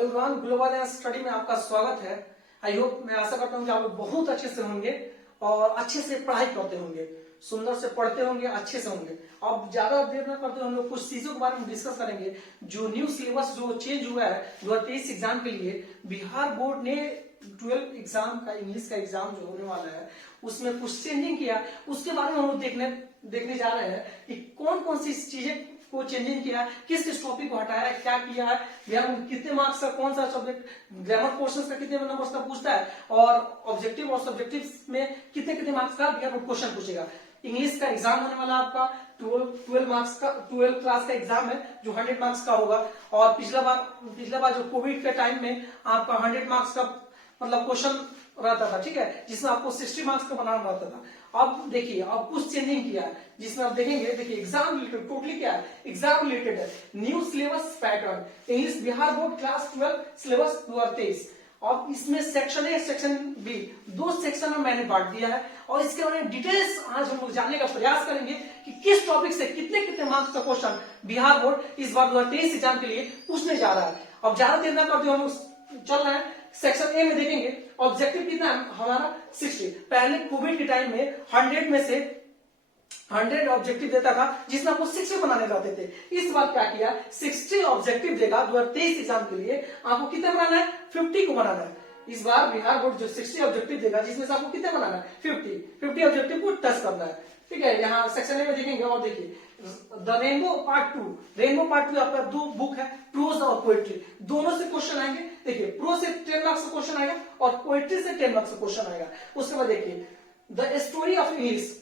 Hello everyone, global study में आपका स्वागत है। आई होप, मैं आशा करता हूँ कि आप लोग बहुत अच्छे से होंगे और अच्छे से पढ़ाई करते होंगे, सुंदर से पढ़ते होंगे, अच्छे से होंगे। अब ज्यादा देर न करते हम लोग कुछ चीजों के बारे में डिस्कस करेंगे। जो न्यू सिलेबस जो चेंज हुआ है 2023 एग्जाम के लिए, बिहार बोर्ड ने 12 एग्जाम का इंग्लिश का एग्जाम जो होने वाला है उसमें कुछ चेंजिंग किया। उसके बारे में हम लोग देखने जा रहे हैं कि कौन कौन सी चीजें को चेंजिंग किया, किस किस टॉपिक को हटाया है, क्या किया है, बिहार में कितने मार्क्स का कौन सा सब्जेक्ट, ग्रामर पोर्शन का कितने नंबर का पूछता है, और ऑब्जेक्टिव और सब्जेक्टिव में कितने कितने मार्क्स का बिहार बोर्ड क्वेश्चन पूछेगा। इंग्लिश का एग्जाम होने वाला आपका 12 मार्क्स का 12 क्लास का एग्जाम है जो 100 मार्क्स का होगा। और पिछला बार जो कोविड के टाइम में आपका 100 मार्क्स का मतलब क्वेश्चन रहता था, ठीक है, जिसमें आपको 60 मार्क्स का बनाना रहता था। अब देखिए, अब कुछ चेंजिंग किया है जिसमें आप देखेंगे, देखिए एग्जाम रिलेटेड टोटली क्या है, एग्जाम रिलेटेड है। New syllabus pattern English Bihar board class 12 syllabus 2023। अब इसमें सेक्शन ए सेक्शन बी दो सेक्शन में मैंने बांट दिया है और इसके बारे में डिटेल्स आज हम लोग जानने का प्रयास करेंगे कि किस टॉपिक से कितने कितने मार्क्स का क्वेश्चन बिहार बोर्ड इस बार 2023 एग्जाम के लिए पूछने जा रहा है। अब ज्यादा देर ना करते हम चल रहे हैं सेक्शन ए में। देखेंगे ऑब्जेक्टिव कितना है हमारा 60। पहले कोविड के टाइम में 100 में से 100 ऑब्जेक्टिव देता था जिसमें आपको 60 बनाने रहते थे। इस बार क्या किया, 60 ऑब्जेक्टिव देगा 2023 एग्जाम के लिए। आपको कितने बनाना है, 50 को बनाना है। इस बार बिहार बोर्ड जो 60 ऑब्जेक्टिव देगा जिसमें से आपको कितने बनाना है, 50 ऑब्जेक्टिव को टच करना है, ठीक है। यहाँ सेक्शन ए में देखेंगे और देखिए the rainbow part 2। Rainbow part 2 आपका दो बुक है, प्रोज और पोएट्री, दोनों से क्वेश्चन आएंगे। देखिए प्रोज से 10 मार्क्स का क्वेश्चन आएगा और पोएट्री से 10 मार्क्स का क्वेश्चन आएगा। उसके बाद देखिए the story of English,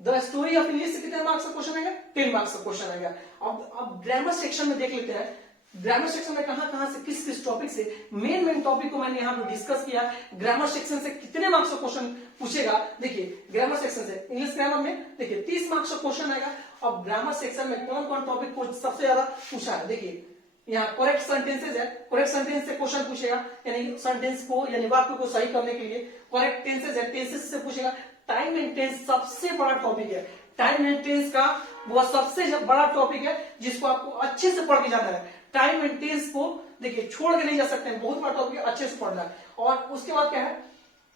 the story of English से कितने मार्क्स का क्वेश्चन आएगा, 10 मार्क्स का क्वेश्चन आएगा। अब ग्रामर सेक्शन में देख लेते हैं, ग्रामर सेक्शन में कहां से किस किस टॉपिक से मेन टॉपिक को मैंने यहाँ पे डिस्कस किया। ग्रामर सेक्शन से कितने मार्क्स का क्वेश्चन पूछेगा, देखिए ग्रामर सेक्शन से इंग्लिश ग्रामर में देखिए 30 मार्क्स का क्वेश्चन आएगा। अब ग्रामर सेक्शन में कौन कौन टॉपिक को सबसे ज्यादा पूछा है, देखिए यहाँ करेक्ट सेंटेंसेज है, करेक्ट सेंटेंस से क्वेश्चन पूछेगा, यानी सेंटेंस को यानी वाक्य को सही करने के लिए। करेक्ट टेंसेज है, टेंसेज से पूछेगा। टाइम एंड टेंस सबसे बड़ा टॉपिक है, टाइम एंड टेंस का वो सबसे बड़ा टॉपिक है जिसको आपको अच्छे से पढ़ के जाना है। टाइम एंड टेंस को देखिए छोड़ के नहीं जा सकते हैं, बहुत बड़ा टॉपिक है, अच्छे से पढ़ना है। और उसके बाद क्या है,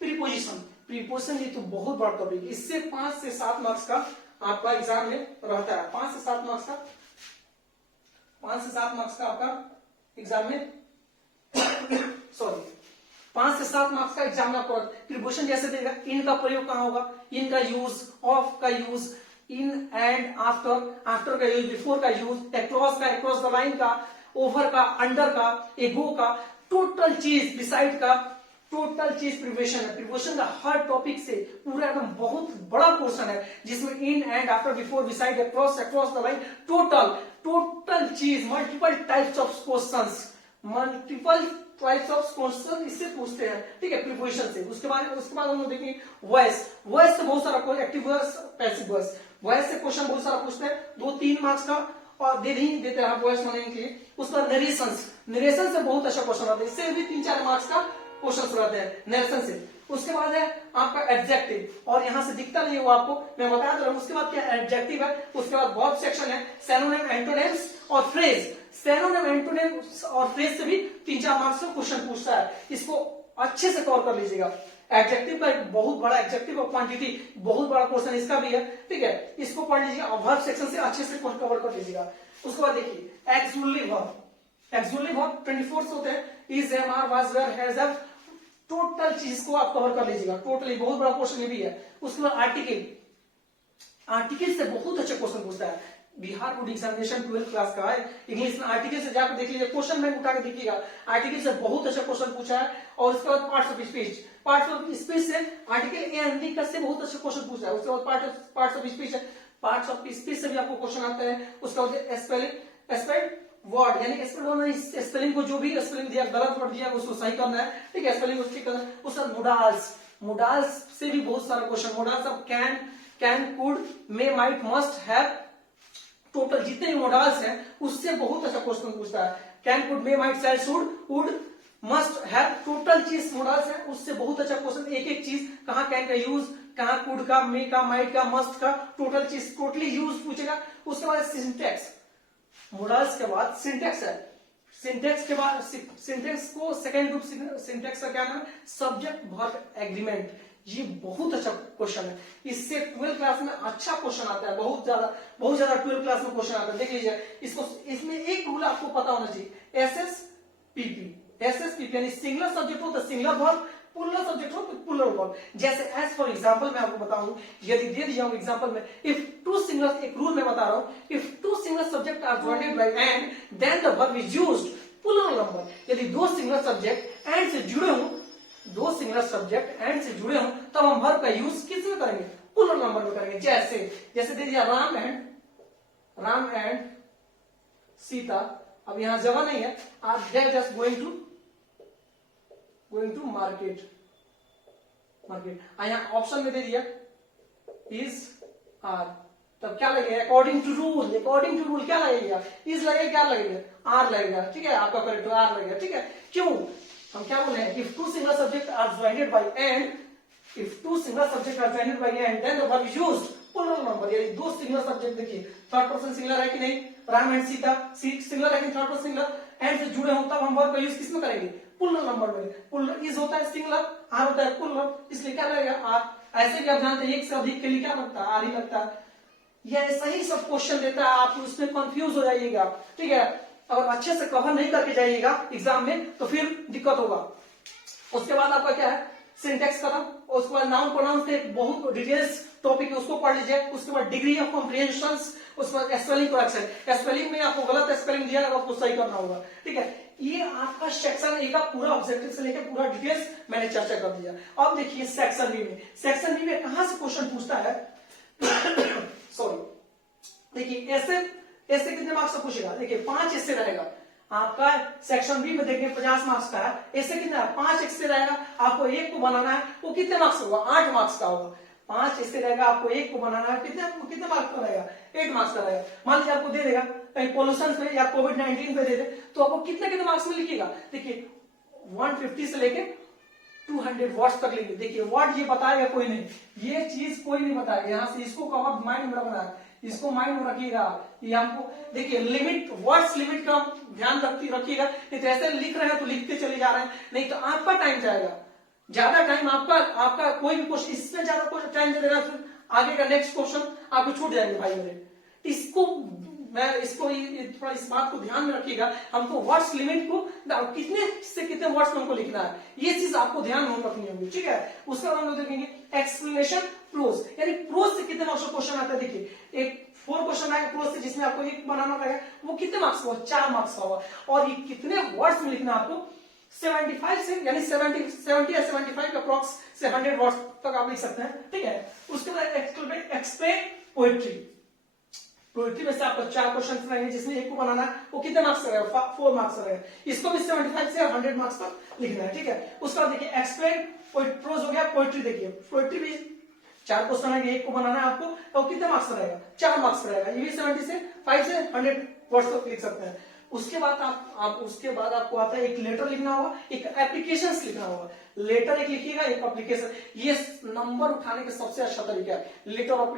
प्रीपोजिशन। प्रीपोजिशन ये तो बहुत बड़ा टॉपिक है, इससे 5 से 7 मार्क्स का आपका एग्जाम में रहता है। 5 से 7 मार्क्स का आपका एग्जाम में सॉरी 5 से 7 मार्क्स का एग्जाम में आपको प्रीपोजिशन जैसे देगा। इन का प्रयोग कहां होगा, इन का यूज, ऑफ का use, in and after, after का यूज, बिफोर का यूज, अक्रॉस का, अक्रॉस द लाइन का, ओवर का, अंडर का, एगो का, टोटल चीज, बिसाइड का, टोटल चीज प्रिपरेशन है। प्रिपरेशन का हर टॉपिक से पूरा एकदम बहुत बड़ा पोर्शन है जिसमें in and after, before, beside, across, across the line, total चीज, multiple types of questions, multiple types of question इससे पूछते हैं, ठीक है, प्रिपरेशन से। उसके बाद हम लोग देखेंगे वॉइस। वॉइस से बहुत सारा active voice, passive voice, voice से क्वेश्चन बहुत सारा पूछते हैं, 2-3 मार्क्स का और दे ही देते हैं वॉइस बनाने के लिए। उसके बाद नरेशन से बहुत अच्छा क्वेश्चन आता है, इससे भी 3-4 मार्क्स का क्वेश्चन रहते हैं नरेशन से। उसके बाद है आपका एडजेक्टिव, और यहाँ से दिखता नहीं है वो आपको, मैं बता दे रहा हूँ। उसके बाद क्या एडजेक्टिव है, उसके बाद वर्ब सेक्शन है, सिनोनिम, एंटोनिम्स और फ्रेज। सिनोनिम, एंटोनिम्स और फ्रेज से भी 3-4 मार्क्स का क्वेश्चन पूछता है, इसको अच्छे से कवर कर लीजिएगा। एडजेक्टिव का एक बहुत बड़ा, एडजेक्टिव और क्वांटिटी बहुत बड़ा क्वेश्चन इसका भी है, ठीक है, इसको पढ़ लीजिएगा और वर्ब सेक्शन से अच्छे से कवर कर लीजिएगा। उसके बाद देखिए एक्सक्लूसिव वर्ब, एक्सक्लूसिव वर्ब 24 होते हैं, is, am, are, was, were, has, have, total चीज को आप कवर कर लीजिएगा, टोटली बहुत बड़ा क्वेश्चन भी है। उसके बाद आर्टिकल, आर्टिकल से बहुत अच्छा क्वेश्चन पूछता है। बिहार बोर्ड एग्जामिनेशन 12 क्लास का है, इंग्लिश में आर्टिकल से जाकर देख लीजिए, क्वेश्चन बैंक उठा के देखिएगा, आर्टिकल से बहुत अच्छा क्वेश्चन पूछा है। और उसके बाद parts of speech, parts of speech से आर्टिकल ए हिंदी का से बहुत अच्छा क्वेश्चन पूछा है। उसके बाद पार्ट्स ऑफ स्पीच है, पार्ट्स ऑफ स्पीच से भी आपको क्वेश्चन आता है। उसके बाद स्पेलिंग वर्ड, यानी स्पेलिंग को जो भी स्पेलिंग दिया, गलत वर्ड दिया उसको सही करना है, ठीक है, स्पेलिंग को ठीक करना है। उसके बाद मोडाल्स, मोडाल्स से भी बहुत सारा question, modals of can, could, may, might, must, have, total जितने भी मोडाल्स हैं उससे बहुत अच्छा क्वेश्चन पूछता है। Can, could, may, might, shall, should, would, must, have, total चीज मोडाल्स है, उससे बहुत अच्छा क्वेश्चन, एक एक चीज, कहाँ कैन का यूज, कहाँ कुड का, मे का, माइट का, मस्ट का, टोटल चीज, टोटली यूज पूछेगा। उसके बाद सिंटेक्स, मोडाल्स के बाद सिंटेक्स है, सिंटेक्स के बाद सिंटेक्स को सेकेंड ग्रुप सिंटेक्स का क्या नाम है? Subject verb agreement. ये बहुत अच्छा क्वेश्चन है, इससे 12th क्लास में अच्छा क्वेश्चन आता है, बहुत ज्यादा 12th क्लास में क्वेश्चन आता है। देख लीजिए इसको, इसमें एक रूल आपको पता होना चाहिए, एसएसपीपी यानी सिंगुलर सब्जेक्ट हो तो सिंगुलर वर्ब, प्लुरल सब्जेक्ट हो तो प्लुरल वर्ब। जैसे एज फॉर एग्जांपल मैं आपको बताऊं, यदि दे दिया हूं एग्जांपल में, इफ टू सिंगुलर, एक रूल मैं बता रहा हूं, if two singular subject are jointed by and then the verb is used plural number. यदि दो सिंगुलर सब्जेक्ट एंड से जुड़े हों, दो सिंगुलर सब्जेक्ट एंड से जुड़े हों, तब हम वर्ब का यूज किस में करेंगे? प्लुरल नंबर में करेंगे। जैसे दे दिया राम एंड सीता, अब यहां जगह नहीं है, आप they are just going to market. यहाँ ऑप्शन में दे दिया इज आर, तब क्या लगेगा? अकॉर्डिंग टू रूल क्या लगेगा? इज लगेगा, क्या लगेगा? आर लगेगा। ठीक है, आपका करेक्ट आर लगेगा। ठीक है, क्यों? हम क्या बोले हैं? If two singular subject are jointed by and, then the verb is used plural number. यानी दो सिंगुलर सब्जेक्ट, देखिए थर्ड पर्सन सिंगुलर है कि नहीं? राम एंड सीता सिंगुलर है कि थर्ड पर्सन सिंगुलर, एंड से जुड़े हो, तब हम वर्ब का यूज किस में करेंगे? प्लुरल नंबर में। प्लुरल इज होता है सिंगुलर, आर होता है प्लुरल, इसलिए क्या लगेगा? आर। ऐसे भी आप जानते हैं एक से अधिक के लिए क्या लगता है? आर ही लगता है। यह सही सब क्वेश्चन देता है, आप उसमें कंफ्यूज हो जाइएगा। ठीक है, अगर अच्छे से कवर नहीं करके जाइएगा एग्जाम में तो फिर दिक्कत होगा। उसके बाद आपका क्या है? सिंटेक्स खत्म। उसके बाद नाउन प्रोनाउंस के बहुत डिटेल्स टॉपिक है, उसको पढ़ लीजिए। उसके बाद डिग्री ऑफ कॉम्प्रिहेंशन, उसके बाद स्पेलिंग करेक्शन। स्पेलिंग में आपको गलत स्पेलिंग दिया है, आपको सही करना होगा। ठीक है, ये आपका सेक्शन ए का पूरा ऑब्जेक्टिव से लेकर पूरा डिटेल्स मैंने चर्चा कर दिया। अब देखिए सेक्शन बी में, कहां से क्वेश्चन पूछता है? सॉरी, देखिए ऐसे कितने मार्क्स का पूछेगा? देखिए 5 ऐसे रहेगा आपका। सेक्शन बी में देखिए 50 मार्क्स का है। ऐसे कितना? 5 ऐसे रहेगा, आपको एक को बनाना है, वो कितने मार्क्स होगा? 8 मार्क्स का होगा। 5 ऐसे रहेगा, आपको एक को बनाना है, कितने मार्क्स का रहेगा? 8 मार्क्स का रहेगा। मान लीजिए आपको दे देगा कहीं पोल्यूशन पे या कोविड-19 पे दे दे, तो आपको कितने मार्क्स में लिखिएगा? देखिए 150 से लेके 200 वर्ड्स तक लिखिए। देखिए वर्ड ये बताएगा कोई नहीं, ये चीज कोई नहीं बताएगा। यहाँ से इसको कवर माइंड में रखना है, इसको माइंड में रखिएगा। ये हमको देखिए लिमिट, वर्ड्स लिमिट का ध्यान रखिएगा। नहीं तो ऐसे लिख रहे हैं तो लिखते चले जा रहे हैं, नहीं तो आपका टाइम जाएगा। ज्यादा टाइम आपका कोई भी क्वेश्चन, इससे ज्यादा टाइम दे देना, फिर आगे का नेक्स्ट क्वेश्चन आपको छूट जाएंगे भाई मेरे। इसको थोड़ा इस बात को ध्यान में रखिएगा। हमको वर्ड्स लिमिट को कितने से कितने वर्ड्स में हमको लिखना है, ये चीज आपको ध्यान में रखनी होगी। ठीक है, उसके बाद हम लोग देखेंगे एक्सप्लेनेशन प्रोज, यानी प्रोज से कितने मार्क्स का क्वेश्चन आता है। देखिए एक 4 क्वेश्चन आएगा प्रोज से, जिसमें आपको एक बनाना रहेगा, वो कितने मार्क्स का? 4 मार्क्स का होगा। और ये कितने वर्ड्स में लिखना आपको? 75 से, यानी 70 या 75 अप्रॉक्स से 100 वर्ड्स तक आप लिख सकते हैं। ठीक है, उसके बाद एक्सप्लेन पोएट्री में से आपको 4 क्वेश्चन रहेंगे, जिसमें एक को बनाना है, वो कितने मार्क्स का रहेगा? 4 मार्क्स का रहेगा। इसको भी 75 से 100 मार्क्स तक लिखना है। ठीक है, उसका देखिए एक्सप्लेन प्रोज हो गया। पोएट्री देखिए, पोएट्री भी 4 क्वेश्चन आएंगे, एक को बनाना है आपको, तो कितने मार्क्स का रहेगा? 4 मार्क्स का रहेगा। ये भी 70 से 5 से 100 वर्ड्स तक लिख सकते हैं। उसके बाद उसके बाद आपको आता है एक लेटर लिखना होगा, एक एप्लीकेशंस लिखना होगा। लेटर एक लिखिएगा, एक एप्लीकेशन। ये नंबर उठाने का सबसे अच्छा तरीका है, लेटर और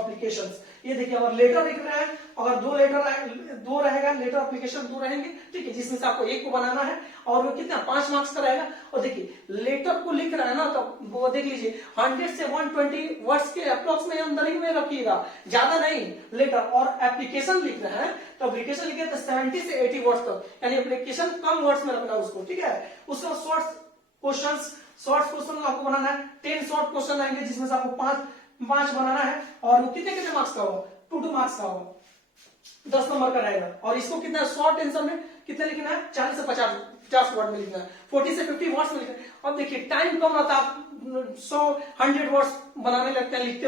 एप्लीकेशंस। ये देखिए अगर लेटर लिख रहे हैं, अगर दो रहेगा, लेटर एप्लीकेशन 2 रहेंगे। ठीक है, जिसमें से आपको एक को बनाना है, और वो कितना? 5 मार्क्स का रहेगा। और देखिए लेटर को लिख रहा है ना, तो वो देख लीजिए 100 से 120 वर्ड्स के अप्रोक्स में अंदर ही में रखिएगा, ज्यादा नहीं। लेटर और एप्लीकेशन लिख रहे हैं तो एप्लीकेशन लिखे तो 70 से 80 वर्ड्स तक, यानी एप्लीकेशन कम वर्ड्स में रखना उसको। ठीक है, उसका शॉर्ट क्वेश्चन आपको बनाना है। 10 शॉर्ट क्वेश्चन आएंगे, जिसमें से आपको 5 बनाना है, और वो कितने मार्क्स का होगा? 2 मार्क्स का होगा, 10 नंबर का रहेगा। और इसको कितना शॉर्ट आंसर में कितने लिखना है? 40 से 50 वर्ड में लिखना है, 40 से 50 वर्ड्स में लिखना है। अब देखिए टाइम कम रहता है, आप 100-100 वर्ड्स बनाने लगते हैं, लिखते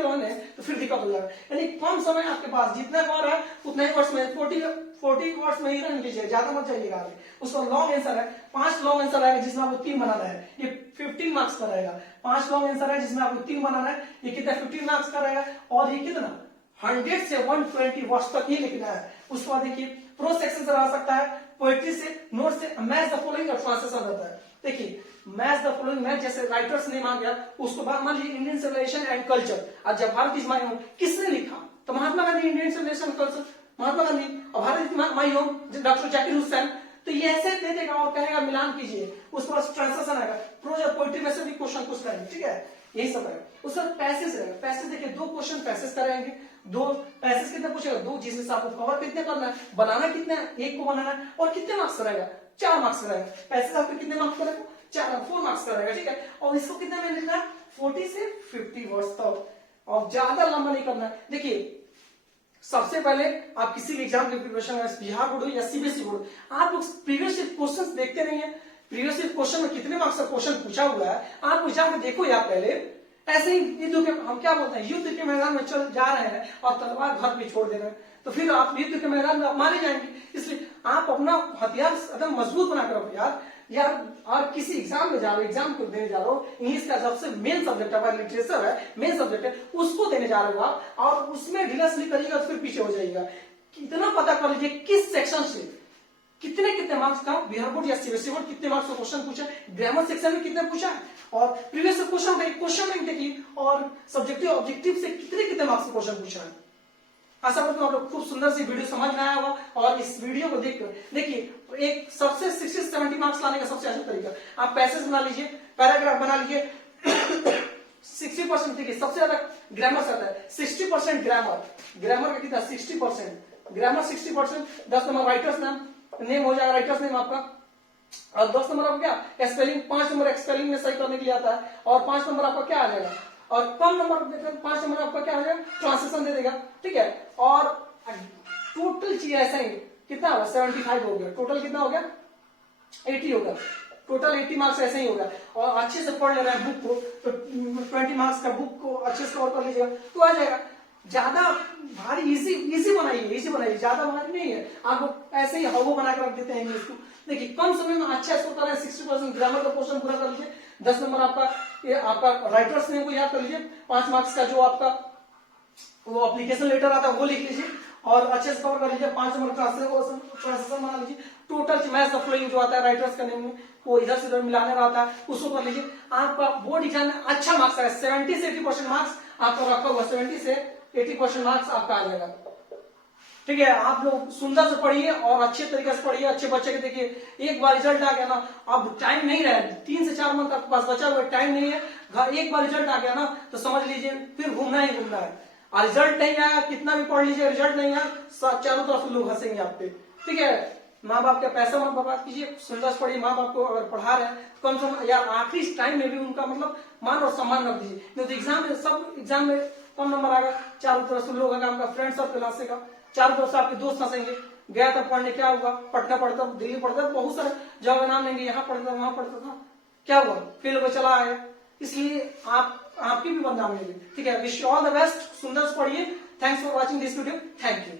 रहने, तो फिर दिक्कत हो जाएगा। यानी कम समय आपके पास, जितना कम है उतना ही वर्ड्स में, 40 वर्ड्स में ही रन लीजिए, ज्यादा मत जाइएगा आगे। उसका लॉन्ग आंसर है, 5 लॉन्ग आंसर आएगा, जिसमें आपको 3 बनाना है। ये 15 मार्क्स का रहेगा। 5 लॉन्ग आंसर है, जिसमें आपको 3 बनाना है। ये कितना? 15 मार्क्स का रहेगा। और ये कितना? 100 से 120 वर्ड्स तक ही लिखना है। उसके बाद देखिए प्रो सेक्शन से रह सकता है, पोएट्री से, नोट से, मैच द फॉलोइंग और ट्रांसलेशन रहता है। देखिए मैच द फॉलोइंग, मैच जैसे राइटर्स नेम आ गया, उसको बाद मान लीजिए इंडियन सिविलाइजेशन एंड कल्चर। आज जब भारत इस मायने किसने लिखा, तो Mahatma Gandhi Indian civilisation culture, Mahatma Gandhi और Bharat my home doctor Zakir Hussain, तो ये ऐसे दे देगा और कहेगा मिलान कीजिए, उस पर ट्रांसलेशन आएगा, प्रोज और पोइट्री में से भी क्वेश्चन पूछ करेंगे, ठीक है, यही सब है। उसका पैसेज रहेगा, पैसेज देखिए 2 क्वेश्चन पैसेज करेंगे, 2 पैसेज कितने पूछेगा, 2, जिसमें से आपको कवर कितने करना है, बनाना कितना है, एक को बनाना है, और कितने मार्क्स रहेगा, 4 मार्क्स रहेगा। पैसेज आपको कितने मार्क्स करेगा, 4 मार्क्स का रहेगा, ठीक है। और इसको कितने में लिखना है, 40 से 50 वर्ड्स तक, और ज्यादा लंबा नहीं करना है। देखिए सबसे पहले आप किसी भी एग्जाम की प्रिपरेशन है, बिहार बोर्ड हो या सीबीएसई बोर्ड, आप लोग प्रीवियस क्वेश्चन देखते नहीं है, प्रीवियस क्वेश्चन में कितने मार्क्स का क्वेश्चन पूछा हुआ है, आप जाकर देखो यार पहले। ऐसे ही युद्ध के हम क्या बोलते हैं, युद्ध के मैदान में चल जा रहे हैं और तलवार घर पे छोड़ दे रहे हैं, तो फिर आप युद्ध के मैदान में आप मारे जाएंगे। इसलिए आप अपना हथियार एकदम मजबूत बना कर रखो यार। और किसी एग्जाम में जा रहे हो, एग्जाम को देने जा रहे हो, इंग्लिश का सबसे मेन सब्जेक्ट है, लिटरेचर है, मेन सब्जेक्ट है, उसको देने जा रहे हो आप, और उसमें ढिलास नहीं करिएगा तो फिर पीछे हो जाएगा। इतना पता कर लीजिए किस सेक्शन से कितने मार्क्स का बिहार बोर्ड या सीबीएसई बोर्ड कितने मार्क्स का क्वेश्चन पूछा है, ग्रामर सेक्शन में कितने पूछा है, और प्रीवियस क्वेश्चन बैंक देखिए, और सब्जेक्टिव ऑब्जेक्टिव से कितने मार्क्स का क्वेश्चन पूछा है। आशा करता हूं आप लोग खूब सुंदर सी वीडियो समझ में आया होगा, और इस वीडियो को देखकर देखिए एक सबसे 60-70 मार्क्स लाने का सबसे अच्छा तरीका, आप पैसेज बना लीजिए, पैराग्राफ बना लीजिए। 60% देखिए सबसे ज्यादा ग्रामर से आता है, 60% ग्रामर का कितना 60%, ग्रामर 60%, 10 नंबर राइटर्स नेम हो जाएगा, राइटर्स नेम आपका, और 10 नंबर आपका क्या स्पेलिंग, 5 नंबर स्पेलिंग में सही करने के लिए आता है, और 5 नंबर आपका क्या आ जाएगा, और कम नंबर 5 नंबर आपका क्या हो जाएगा, ट्रांसलेशन दे देगा, ठीक है। और टोटल चीज ऐसा ही कितना होगा, 75 हो गया, टोटल कितना हो गया 80 होगा, टोटल 80 मार्क्स ऐसे ही होगा। और अच्छे से पढ़ ले रहे हैं बुक को, तो 20 मार्क्स का बुक को अच्छे से कवर कर लीजिएगा तो आ जाएगा। ज्यादा भारी इजी बनाइए, ज्यादा भारी नहीं है। आप ऐसे ही हवो बना कर रख देते हैं इंग्लिश को। देखिए कम समय में अच्छा स्कोर कर रहे हैं, 60% ग्रामर का क्वेश्चन पूरा कर लीजिए, 10 नंबर आपका राइटर्स नेम को याद कर लीजिए, 5 मार्क्स का जो आपका वो एप्लीकेशन लेटर आता है वो लिख लीजिए, और अच्छे से कवर कर लीजिए, 5 नंबर ट्रांसलेशन बना लीजिए, टोटल मैच द फ्लोइंग जो आता है राइटर्स का नेम में वो इधर से उधर मिलाने रहता है, उसको कर लीजिए। आपका बोर्ड एग्जाम में अच्छा मार्क्स आएगा, 70 से 80% मार्क्स आपका रखा हुआ, 70 से 80% मार्क्स आपका आ जाएगा, ठीक है। आप लोग सुंदर से पढ़िए और अच्छे तरीके से पढ़िए, अच्छे बच्चे के देखिए एक बार रिजल्ट आ गया ना, अब टाइम नहीं रहा, 3 से 4 मंथ आपके पास बचा हुआ टाइम नहीं है, एक बार रिजल्ट आ गया ना तो समझ लीजिए फिर घूमना ही घूमना है। और रिजल्ट नहीं आया, कितना भी पढ़ लीजिए, रिजल्ट नहीं आया, चारों तरफ से लोग हंसेंगे आप पे, ठीक है। माँ बाप का पैसा मत बर्बाद कीजिए, सुंदर से पढ़िए, माँ बाप को अगर पढ़ा रहे हैं तो कम से कम यार आखिरी टाइम में भी उनका मतलब मान और सम्मान रख दीजिए, नहीं तो एग्जाम में कम नंबर आएगा, चारों तरफ से लोग आपका फ्रेंड सर्कल हंसेगा, चारों तरफ से आपके दोस्त हंसेंगे, गया था पढ़ने क्या हुआ, पटना पढ़ता, दिल्ली पढ़ता, बहुत सारे जगह का नाम लेंगे, यहाँ पढ़ता वहां पढ़ता था, क्या हुआ, फेल होकर चला आया। इसलिए आपकी भी बदनामी होगी, ठीक है। Wish you all the best, सुंदर से पढ़िए। Thanks for watching this video, thank you.